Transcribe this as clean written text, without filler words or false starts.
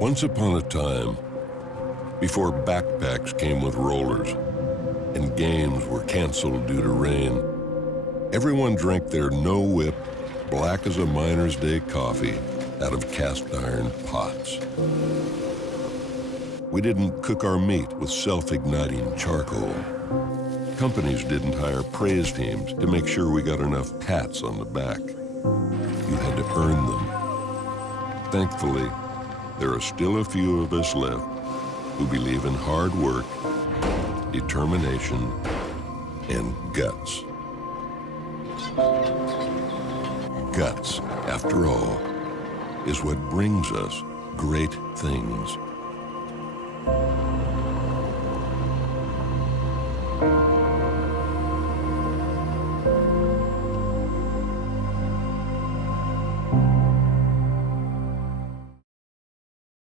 Once upon a time, before backpacks came with rollers and games were canceled due to rain, everyone drank their no-whip, black as a miner's day coffee out of cast iron pots. We didn't cook our meat with self-igniting charcoal. Companies didn't hire praise teams to make sure we got enough pats on the back. You had to earn them. Thankfully, there are still a few of us left who believe in hard work, determination, and guts. Guts, after all, is what brings us great things.